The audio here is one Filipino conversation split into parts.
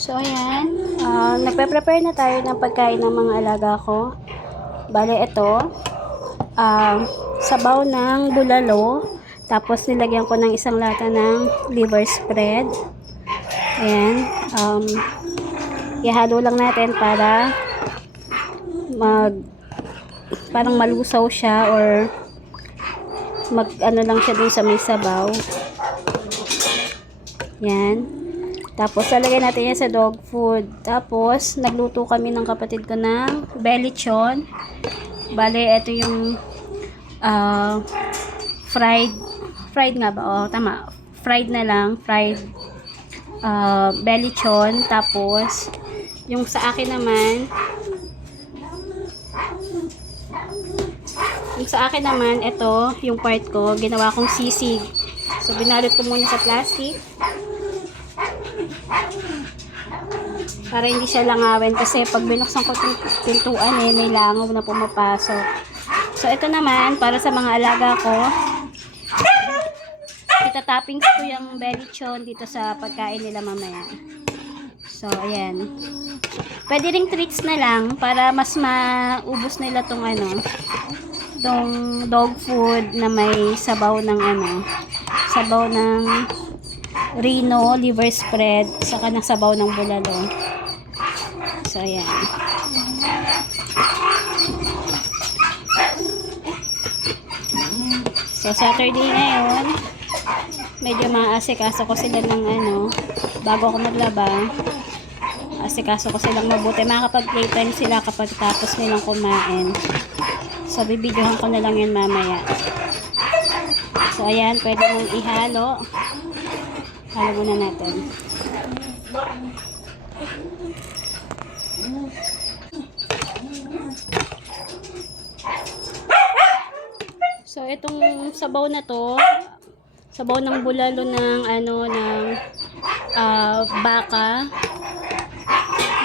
So, ayan. Uh, nagpe-prepare na tayo ng pagkain ng mga alaga ko. Bale, ito. ah, sabaw ng bulalo. Tapos, nilagyan ko ng isang lata ng liver spread. Ayan. Um, ihalo lang natin para mag parang malusaw siya or mag ano lang siya dun sa may sabaw. Yan. Tapos, lalagyan natin yan sa dog food. Tapos, nagluto kami ng kapatid ko ng bellichon. Bale, ito yung ah, fried, fried nga ba? O, tama. Fried na lang. Fried uh, bellichon. Tapos, yung sa akin naman, yung sa akin naman, ito, yung part ko, ginawa kong sisig. So, binalot ko muna sa plastic. Para hindi siya langawin kasi pag binuksan ko yung pintuan eh, may langaw na pumapasok. So, ito naman, para sa mga alaga ko, itatoppings ko yung bellichon dito sa pagkain nila mamaya. So, ayan. Pwede ring treats na lang para mas maubos nila tong ano, tong dog food na may sabaw ng ano, sabaw ng rino, liver spread, saka ng sabaw ng bulalo. So, ayan. So, Saturday ngayon, medyo maasikaso ko sila ng ano, bago ako maglaba, asikaso ko silang mabuti. Makakapag-playtime sila kapag tapos nilang kumain. So, bibidyohan ko na lang yan mamaya. So, ayan, pwede mong ihalo. Halo muna natin. So, itong sabaw na to, sabaw ng bulalo ng ano, ng ah, baka,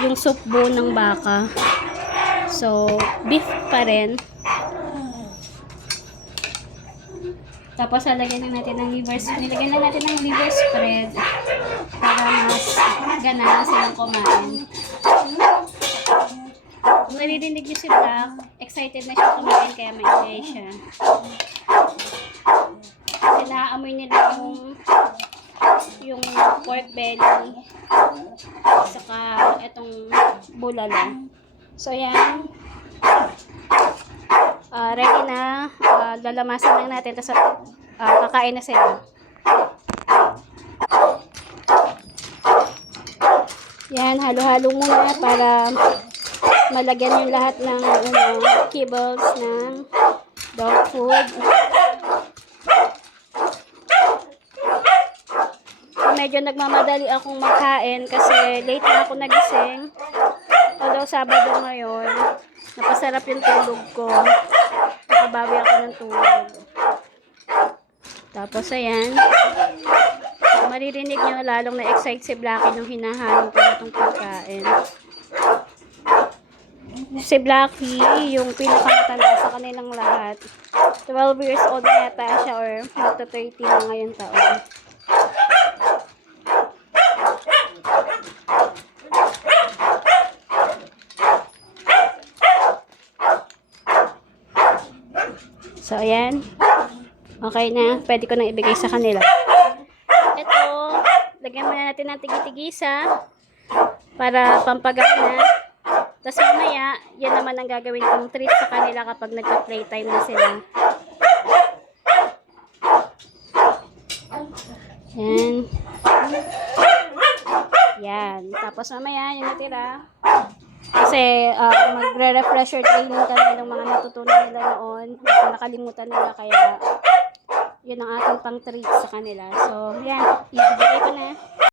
yung soup bone ng baka. So, beef pa rin. Tapos, lalagyan na natin ng liver spread. Nilagyan na natin ng liver spread para mas ganahan silang kumain. Kung naririnig niyo si Black, excited na siya kumain kaya maingay siya. Kasi naaamoy nila yung yung pork belly saka itong bulalo. So, yan. Ah, ready na. Ah, lalamasan lang natin. Tapos, ah, kakain na sila. Yan, halo-halo muna para malagyan yung lahat ng ano, kibbles ng dog food. Medyo nagmamadali akong makain kasi late na ako nagising. Although Sabado ngayon, napasarap yung tulog ko. Ng tulog. Tapos ayan, maririnig nyo lalong na-excite si Blackie nung hinahalong ko itong pagkain. Si Blackie, yung pinakamatanda sa kanilang lahat. 12 years old na yata siya or magta 30 na ngayon taon. So, ayan. Okay na. Pwede ko nang ibigay sa kanila. Ito, lagyan muna natin ng tigi-tigisa para pampagana. Tapos mamaya, yan naman ang gagawin kong treat sa kanila kapag nagpa-playtime na sila. Yan. Yan. Tapos mamaya, yung natira. Kasi uh, magre-refresher training kami ng mga natutunan nila noon. Nakalimutan nila kaya yun ang ating pang treat sa kanila. So, yan. Ibigay ko na.